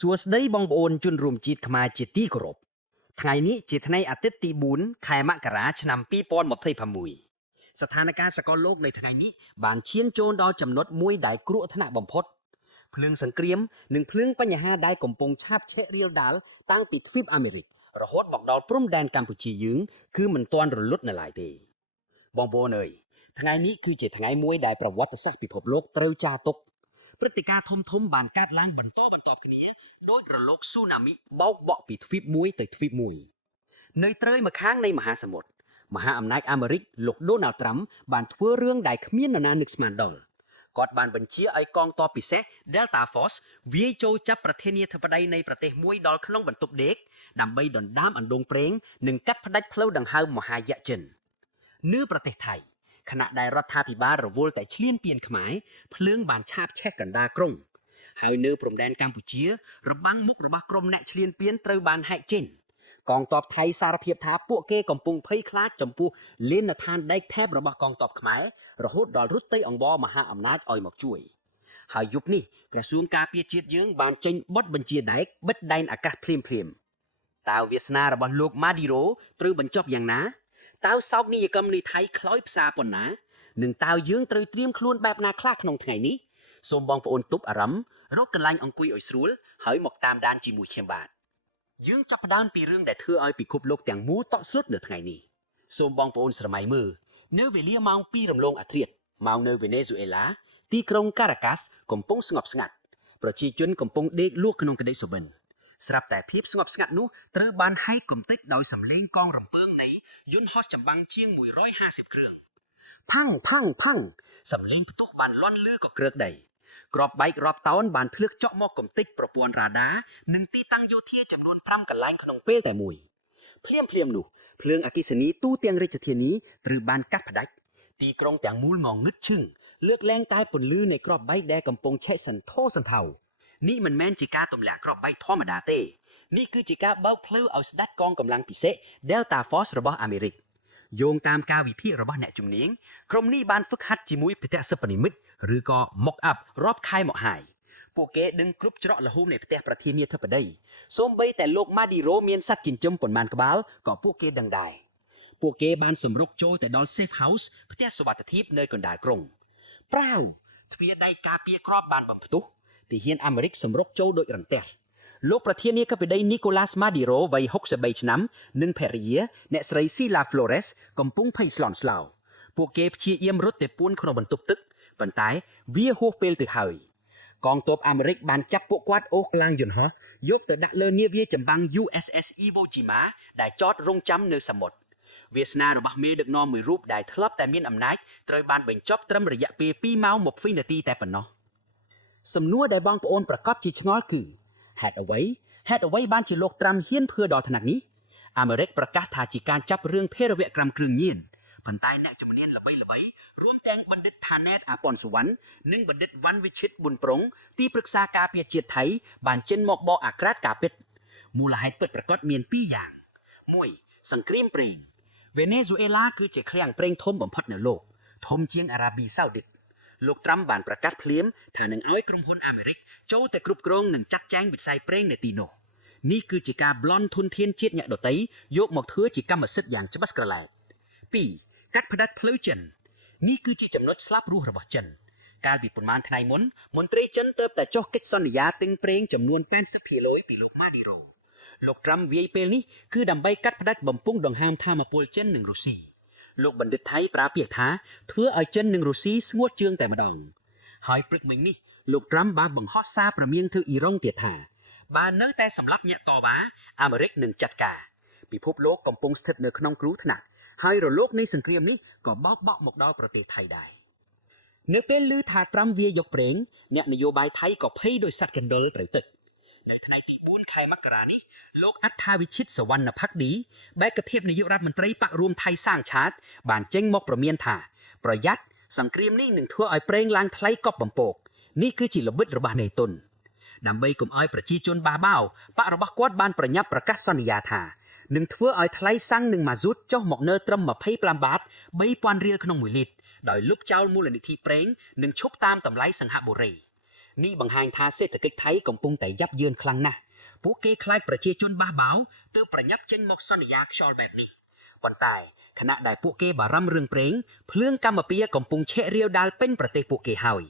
សួស្តីបងប្អូនជនរួមជាតិខ្មែរជាទីគោរពថ្ងៃនេះជាថ្ងៃអាទិត្យទី4ខែមករាឆ្នាំ2026ស្ថានភាពសកលលោកនៅថ្ងៃនេះបានឈានចូលដល់ចំណុចមួយដែលគ្រោះថ្នាក់បំផុតភ្លើងសង្គ្រាមនិងភ្លើងបញ្ហាដែលកំពុងឆាបឆេះរាលដាលតាំងពីទ្វីបអាមេរិករហូតមកដល់ព្រំដែនកម្ពុជាយើងគឺមិនទាន់រលត់នៅឡើយទេបងប្អូនអើយថ្ងៃនេះគឺជាថ្ងៃមួយដែលប្រវត្តិសាស្ត្រពិភពលោកត្រូវចារទុកព្រឹត្តិការណ៍ធំៗបានកើតឡើងបន្តបន្ទាប់គ្នាដោយរលកស៊ូណាមីបោកបក់ពីទ្វីបមួយទៅទ្វីបមួយនៅត្រើយម្ខាងនៃមហាសមុទ្រមហាអំណាចអាមេរិកលោកដូណាល់ត្រាំបានធ្វើរឿងដែលគ្មាននរណានឹកស្មានដល់គាត់បានបញ្ជាឲ្យកងទ័ពពិសេស Delta Force វាយចូលចាប់ប្រធានាធិបតីនៃប្រទេសមួយដល់ក្នុងបន្ទប់ដេកដើម្បីដណ្ដើមអណ្ដូងប្រេងនិងកាត់ផ្តាច់ផ្លូវដង្ហើមមហាយក្សចិននៅប្រទេសថៃខណៈដែលរដ្ឋាភិបាលរវល់តែឈ្លានពានខ្មែរភ្លើងបានឆាបឆេះកណ្ដាលក្រុងហើយនៅព្រំដែនកម្ពុជារបាំងមុខរបស់ក្រុមអ្នកឈ្លានពានត្រូវបានហែកចេញកងទ័ពថៃសារភាពថាពួកគេកំពុងភ័យខ្លាចចំពោះលានដ្ឋានដែកថែបរបស់កងទ័ពខ្មែររហូតដល់រុទ្ធិអង្វរមហាអំណាចឲ្យមកជួយហើយយប់នេះក្រសួងការពារជាតិយើងបានចេញបទបញ្ជាដែកបិទដែនអាកាសភ្លាមតើវាសនារបស់លោកម៉ាឌីរ៉ូត្រូវបញ្ចប់យ៉ាងណាតើសោកនាយកម្មនៃថៃខ្លោចផ្សារប៉ុណ្ណានិងតើយើងត្រូវត្រៀមខ្លួនបែបណាខ្លះក្នុងថ្ងៃនេះសូមបងប្អូនទប់អារម្មណ៍រកកន្លែងអង្គុយឲ្យស្រួលហើយមកតាមដានជាមួយខ្ញុំបាទយើងចាប់ផ្ដើមពីរឿងដែលធ្វើឲ្យពិភពលោកទាំងមូលតក់ស្លុតនៅថ្ងៃនេះសូមបងប្អូនស្រមៃមើលនៅវេលាម៉ោង2រំលងអាធ្រាត្រម៉ោងនៅវេណេស៊ុយអេឡាទីក្រុងការ៉ាកាសកំពុងស្ងប់ស្ងាត់ប្រជាជនកំពុងដេកលក់ក្នុងក្តីសុបិនស្រាប់តែភាពស្ងប់ស្ងាត់នោះត្រូវបានហែកគំតិចដោយសម្លេងកងរំពើងនៃយន្តហោះចម្បាំងជាង150គ្រឿងផាំងផាំងផាំងសម្លេងផ្ទុះបានលាន់លឺក៏គ្រើកដីក្របបែករាប់តោនបានធ្លាក់ចុះមកកំទេចប្រព័ន្ធរ៉ាដានិងទីតាំងយោធាចំនួន5កន្លែងក្នុងពេលតែមួយភ្លាមនោះភ្លើងអគ្គិសនីទូទាំងរាជធានីត្រូវបានកាត់ផ្ដាច់ទីក្រុងទាំងមូលងងឹតឈឹងលើកលែងតែពន្លឺនៃក្របបែកដែលកំពុងឆេះសន្ធោសន្ធៅនេះមិនមែនជាការទម្លាក់ក្របបែកធម្មតាទេនេះគឺជាការបើកផ្លូវឲ្យស្ដេចកងកម្លាំងពិសេស Delta Force របស់អាមេរិកយោងតាមការវិភាគរបស់អ្នកជំនាញក្រុមនេះបានហ្វឹកហាត់ជាមួយបេតិសិប្បនិមិត្តឬក៏ mock up រាប់ខែមកហើយពួកគេដឹងគ្រប់ច្រកល្ហូមនៃផ្ទះប្រធានាធិបតីសូម្បីតែលោកម៉ាឌីរ៉ូមានសត្វចិញ្ចឹមប៉ុន្មានក្បាលក៏ពួកគេដឹងដែរពួកគេបានសម្រុកចូលទៅដល់ safe house ផ្ទះសុវត្ថិភាពនៅកណ្ដាលក្រុងប្រាវទ្វារដែកការពារគ្រាប់បានបំផ្ទុះទាហានអាមេរិកសម្រុកចូលដូចរន្ទះលោកប្រធានាធិបតី Nicolas Maduro វ័យ63ឆ្នាំនិងភរិយាអ្នកស្រី Sila Flores កំពុងភ័យស្លន់ស្លោពួកគេព្យាយាមរត់ទៅពួនក្នុងបន្ទប់ទឹកប៉ុន្តែវាហួសពេលទៅហើយកងទ័ពអាមេរិកបានចាប់ពួកគាត់អូសឡើងយន្តហោះយកទៅដាក់លើនាវាចម្បាំង USS Iwo Jima ដែលចតរង់ចាំនៅសមុទ្រវាសនារបស់មេដឹកនាំមួយរូបដែលធ្លាប់តែមានអំណាចត្រូវបានបញ្ចប់ត្រឹមរយៈពេល2ម៉ោង20នាទីតែប៉ុណ្ណោះសំណួរដែលបងប្អូនប្រកាសជាឆ្ងល់គឺហេតុអ្វីបានជាលោកត្រាំហ៊ានធ្វើដល់ថ្នាក់នេះអាមេរិកប្រកាសថាជាការចាប់រឿងភេរវកម្មគ្រឿងញៀនប៉ុន្តែអ្នកជំនាញល្បីៗរួមទាំងបណ្ឌិតថាណែតអាប៉ុនសុវណ្ណនិងបណ្ឌិតវ៉ាន់វិឈិតប៊ុនប្រុងទីប្រឹក្សាការពារជាតិថៃបានចេញមកបកអាក្រាតការពិតមូលហេតុពិតប្រាកដមាន2យ៉ាង1សង្គ្រាមប្រេងវេណេស៊ុយអេឡាគឺជាឃ្លាំងប្រេងធំបំផុតនៅលោកធំជាងអារ៉ាប៊ីសាអូឌីតលោកត្រាំបានប្រកាសភ្លាមថានឹងឲ្យក្រុមហ៊ុនអាមេរិកចូលទៅគ្រប់គ្រងនិងចាត់ចែងវិស័យប្រេងនៅទីនោះនេះគឺជាការប្លន់ធនធានជាតិអ្នកដទៃយកមកធ្វើជាកម្មសិទ្ធិយ៉ាងច្បាស់ក្រឡែត2កាត់ផ្តាច់ផ្លូវចិននេះគឺជាចំណុចស្លាប់រស់របស់ចិនកាលពីប្រមាណថ្ងៃមុនមន្ត្រីចិនទើបតែចុះកិច្ចសន្យាទិញប្រេងចំនួន80ភាគរយពីលោកម៉ាឌីរ៉ូលោកត្រាំវាយពេលនេះគឺដើម្បីកាត់ផ្តាច់បំពង់ដង្ហើមថាមពលចិននិងរុស្ស៊ីលោកបណ្ឌិតថៃប្រើពាក្យថាធ្វើឲ្យចិននិងរុស្ស៊ីស្ងួតជើងតែម្ដងហើយព្រឹកមិញនេះលោកត្រាំបានបង្ហោះសារព្រមានទៅអ៊ីរ៉ង់ទៀតថាបើនៅតែសម្លាប់អ្នកតវ៉ាអាមេរិកនឹងចាត់ការពិភពលោកកំពុងស្ថិតនៅក្នុងគ្រោះថ្នាក់ហើយរលកនៃសង្គ្រាមនេះក៏បោកបក់មកដល់ប្រទេសថៃដែរនៅពេលឮថាត្រាំវាយកប្រេងអ្នកនយោបាយថៃក៏ភ័យដោយសត្វកណ្ដុរត្រូវទឹកនៅថ្ងៃទី4ខែមករានេះលោកអត្ថាវិជិតសវណ្ណផាក់ឌីបេក្ខភាពនាយករដ្ឋមន្ត្រីបករួមថៃសាងឆាតបានចេញមកព្រមានថាប្រយ័ត្នសង្គ្រាមនេះនឹងធ្វើឲ្យប្រេងឡើងថ្លៃកប់បំពកនេះគឺជាល្បិចរបស់នេតុនដើម្បីកុំឲ្យប្រជាជនបះបោបករបស់គាត់បានប្រញាប់ប្រកាសសន្យាថានឹងធ្វើឲ្យថ្លៃសាំងនិងម៉ាស៊ូតចុះមកនៅត្រឹម25បាត3000រៀលក្នុង1លីត្រដោយលុបចោលមូលនិធិប្រេងនិងឈប់តាមតម្លៃសង្ហបុរី នេះបង្ហាញថាសេដ្ឋកិច្ចថៃកំពុងតែយ៉ាប់យ៉ឺនខ្លាំងណាស់ពួកគេខ្លាចប្រជាជនបះបោរទើបប្រញាប់ចេញមកសន្យាខ្យល់បែបនេះប៉ុន្តែខណៈដែលពួកគេបារម្ភរឿងប្រេងភ្លើងកម្ពុជាកំពុងឆេះរាវដាល់ពេញប្រទេសពួកគេហើយ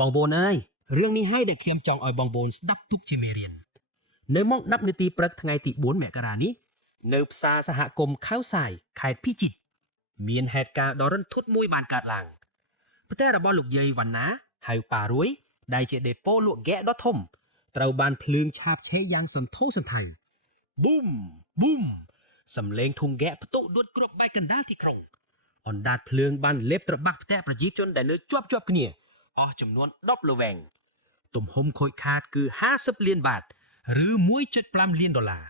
បងប្អូនអើយរឿងនេះហើយដែលខ្ញុំចង់ឲ្យបងប្អូនស្ដាប់ទុកជាមេរៀននៅម៉ោង10នាទីព្រឹកថ្ងៃទី4មករានេះនៅផ្សារសហគមន៍ខៅសាយខេត្តពិជីត្រមានហេតុការណ៍ដ៏រន្ធត់មួយបានកើតឡើងផ្ទះរបស់លោកយាយវណ្ណាហៅប៉ារួយដែលជាដេប៉ូលក់ហ្គេដ៏ធំត្រូវបានភ្លើងឆាបឆេះយ៉ាងសន្ធោសន្ធៅប៊ូមប៊ូមសំឡេងធុងហ្គេផ្ទុះដួលគ្រប់បែកកណ្ដាលទីក្រុងអណ្ដាតភ្លើងបានលេបត្របាក់ផ្ទះប្រជាជនដែលនៅជាប់គ្នាអស់ចំនួន10លវែងទំហំខូចខាតគឺ50លានបាតឬ 1.5 លានដុល្លារ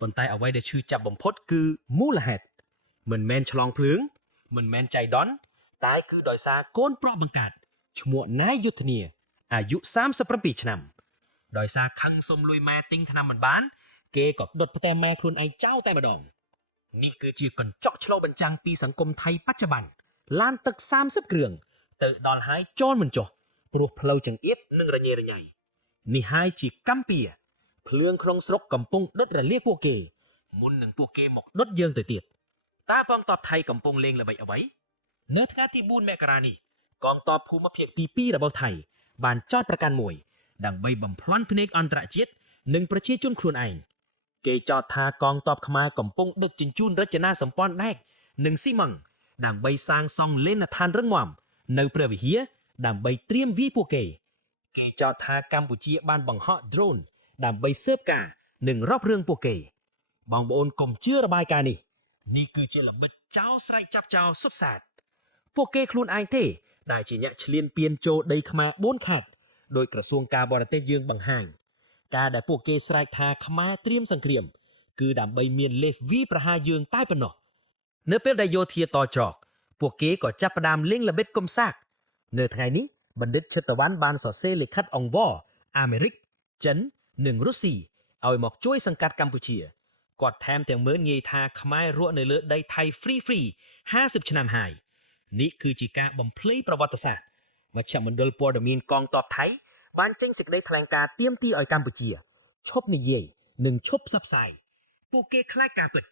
ប៉ុន្តែអ្វីដែលឈឺចាប់បំផុតគឺមូលហេតុមិនមែនឆ្លងភ្លើងមិនមែនចៃដន្យតែគឺដោយសារកូនប្រុសបង្កើតឈ្មោះណៃយុទ្ធនាអាយុ37ឆ្នាំដោយសារខឹងសុំលុយម៉ែទិញថ្នាំមិនបានគេក៏ដុតផ្ទះម៉ែខ្លួនឯងចោលតែម្ដងនេះគឺជាកញ្ចក់ឆ្លុះបញ្ចាំងពីសង្គមថៃបច្ចុប្បន្នឡានទឹក30គ្រឿងទៅដល់ហើយចោលមិនចុះព្រោះផ្លូវចង្អៀតនិងរញ៉េរញ៉ៃនេះហើយជាកម្ពុជាភ្លើងក្នុងស្រុកកំពុងដុតរលាពួកគេមុននឹងពួកគេមកដុតយើងទៅទៀតតើកងទ័ពថៃកំពុងលេងល្បិចអ្វីនៅថ្ងៃទី4មករានេះកងទ័ពភូមិភាគទី2របស់ថៃបានចោទប្រកាន់មួយដើម្បីបំផ្លាញភ្នែកអន្តរជាតិនិងប្រជាជនខ្លួនឯងគេចោទថាកងទ័ពខ្មែរកំពុងដឹកជញ្ជូនរចនាសម្ព័ន្ធដែកនិងស៊ីម៉ង់ដើម្បីសាងសង់លេនដ្ឋានរឹងមាំនៅព្រះវិហារដើម្បីត្រៀមវាយពួកគេចោទថាកម្ពុជាបានបង្ហោះ drone ដើម្បីស៊ើបការណ៍និងរករឿងពួកគេបងប្អូនកុំជឿរបាយការណ៍នេះគឺជាល្បិចចោលស្រែកចាប់ចោលសុទ្ធសាធពួកគេខ្លួនឯងទេដែលជាអ្នកឈ្លានពានចូលដីខ្មែរ4ខេត្តដោយក្រសួងការបរទេសយើងបង្ហាញការដែលពួកគេស្រែកថាខ្មែរត្រៀមសង្គ្រាមគឺដើម្បីមានលេសវីប្រហារយើងតែប៉ុណ្ណោះនៅពេលដែលយោធាតច្រកពួកគេក៏ចាប់ផ្ដើមលេងល្បិចកំសាកនៅថ្ងៃនេះបណ្ឌិតឈិតវណ្ណបានសរសេរលិខិតអង្វរអាមេរិកចិននិងរុស្ស៊ីឲ្យមកជួយសង្កាត់កម្ពុជាគាត់ថែមទាំងមើលងាយថាខ្មែររក់នៅលើដីថៃ free 50ឆ្នាំហើយនេះគឺជាការបំភ្លៃប្រវត្តិសាស្ត្រមជ្ឈមណ្ឌលព័ត៌មានកងទ័ពថៃបានចេញសេចក្តីថ្លែងការណ៍ទាមទារឲ្យកម្ពុជាឈប់និយាយនិងឈប់ផ្សព្វផ្សាយពួកគេខ្លាចការពិត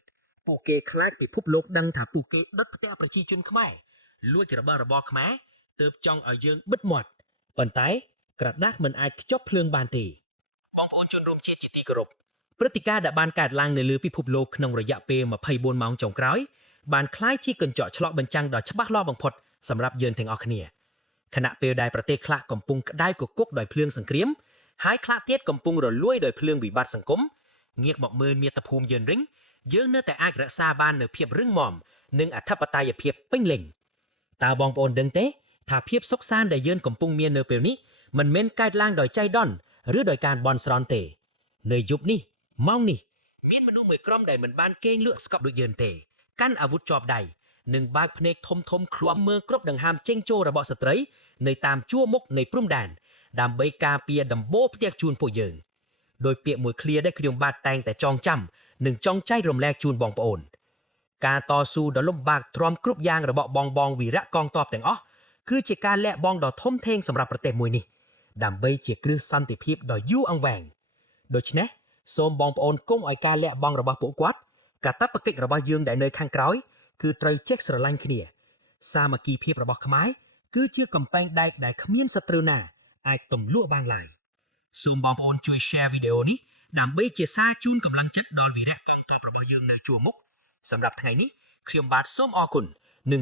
ពួកគេខ្លាចពិភពលោកដឹងថាពួកគេដុតផ្ទះប្រជាជនខ្មែរលួចរបស់របរខ្មែរទើបចង់ឲ្យយើងបិទមាត់ប៉ុន្តែក្រដាស់មិនអាចខ្ចប់ភ្លើងបានទេបងប្អូនជនរួមជាតិជាទីគោរពព្រឹត្តិការណ៍ដែលបានកើតឡើងនៅលើពិភពលោកក្នុងរយៈពេល24ម៉ោងចុងក្រោយបានคล้ายជាកញ្ចក់ឆ្លុះបញ្ចាំងដ៏ច្បាស់លាស់បំផុតសម្រាប់យើងទាំងអស់គ្នាខណៈពេលដែលប្រទេសខ្លះកំពុងក្តៅគគុកដោយភ្លើងសង្គ្រាមហើយខ្លះទៀតកំពុងរលួយដោយភ្លើងវិបត្តិសង្គមងាកមកមើលមាតុភូមិយើងវិញយើងនៅតែអាចរក្សាបាននូវភាពរឹងមាំនិងអធិបតេយ្យភាពពេញលេញតើបងប្អូនដឹងទេថាភាពសុខសាន្តដែលយើងកំពុងមាននៅពេលនេះមិនមែនកើតឡើងដោយចៃដន្យឬដោយការបន់ស្រន់ទេនៅយប់នេះម៉ោងនេះមានមនុស្សមួយក្រុមដែលមិនបានគេងលក់ស្កប់ដូចយើងទេកាន់អាវុធជាប់ដៃនិងបើកភ្នែកធំឃ្លាំមើលគ្រប់ដង្ហើមចេញចូលរបស់ស្ត្រីនៅតាមជួរមុខនៃព្រំដែនដើម្បីការពារដំបូលផ្ទះជូនពួកយើងដោយពាក្យមួយឃ្លាដែលខ្ញុំបាទតែងតែចងចាំនិងចង់ចែករំលែកជូនបងប្អូនការតស៊ូដ៏លំបាកទ្រាំគ្រប់យ៉ាងរបស់បងវីរៈកងទ័ពទាំងអស់គឺជាការលះបង់ដ៏ធំធេងសម្រាប់ប្រទេសមួយនេះដើម្បីជាគ្រឹះសន្តិភាពដ៏យូរអង្វែងដូច្នេះសូមបងប្អូនកុំឲ្យការលះបង់របស់ពួកគាត់កាតព្វកិច្ចរបស់យើងដែលនៅខាងក្រោយគឺត្រូវចេះស្រឡាញ់គ្នាសាមគ្គីភាពរបស់ខ្មែរគឺជាកំពែងដែកដែលគ្មានសត្រូវណាអាចទម្លាក់បានឡើយសូមបងប្អូនជួយ share វីដេអូនេះដើម្បីជាសារជូនកម្លាំងចិត្តដល់វីរៈកងទ័ពរបស់យើងនៅជួរមុខសម្រាប់ថ្ងៃនេះខ្ញុំបាទសូមអរគុណនិង